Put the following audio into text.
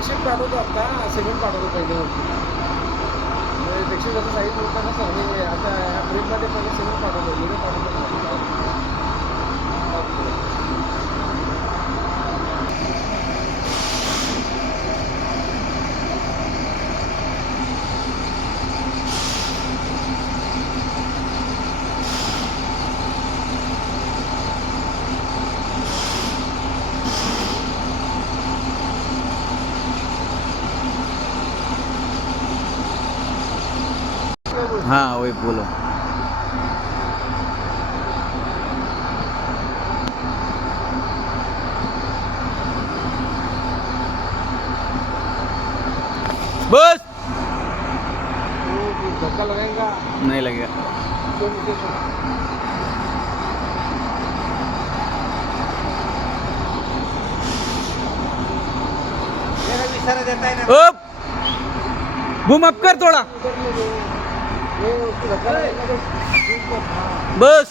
Bedsheet पाठवतो आता cement पाठवतो पहिले वरती बेडशीट जसं साईज होतं ना सर हे आता या फ्रेममध्ये पहिले सिमेंट पाठवतो व्हिडिओ पाठवतो हाँ वही बोलो। बस धक्का लगाएगा नहीं लगेगा। इशारा देता है ना बूम अप कर थोड़ा। बस